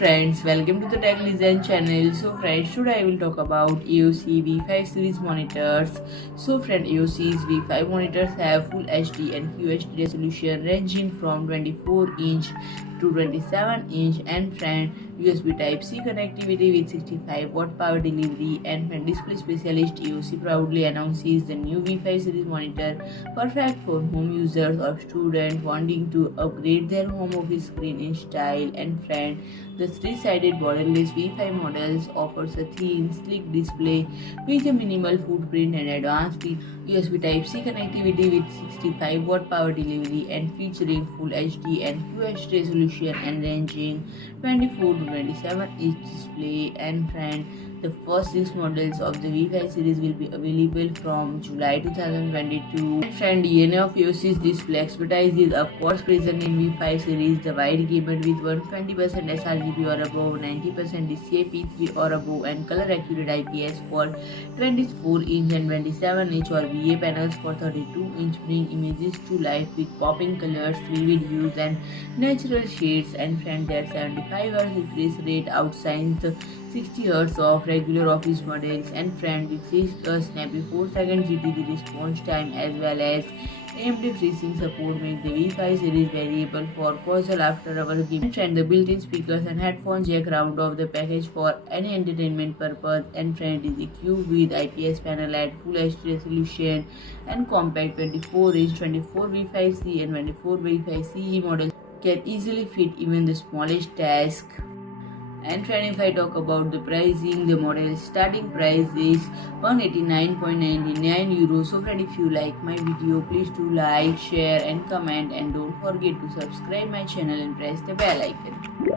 friends, welcome to the Tech Design channel. So friends, today I will talk about AOC V5 series monitors. So friend, AOC's V5 monitors have full HD and QHD resolution ranging from 24-inch to 27-inch, and friend, USB Type-C connectivity with 65-watt power delivery. And friend, display specialist AOC proudly announces the new V5 series monitor, perfect for home users or students wanting to upgrade their home office screen in style. And friend, the three-sided borderless V5 models offers a thin, sleek display with a minimal footprint and advanced USB Type-C connectivity with 65-watt power delivery, and featuring full HD and QHD resolution and ranging 24 to 27-inch display. And friend, the first 6 models of the V5 series will be available from July 2022. And friend, DNA of AOC's display expertise is of course present in V5 series. The wide gamut with 120% sRGB or above, 90% DCI-P3 or above, and color accurate IPS for 24-inch and 27-inch or VA panels for 32-inch bring images to life with popping colors, vivid hues, and natural shades. And friend, their 75Hz refresh rate outshines the 60Hz of regular office models. And friend, with a snappy 4-second GTD response time as well as AMD FreeSync support make the V5 series variable for casual after-hour gaming. And friend, the built-in speakers and headphone jack round off the package for any entertainment purpose. And friend, is equipped with IPS panel at full HD resolution and compact 24-inch 24V5C and 24V5CE models can easily fit even the smallest desk. And friend, if I talk about the pricing, the model starting price is 189.99 euros. So friend, if you like my video, please do like, share and comment, and don't forget to subscribe my channel and press the bell icon.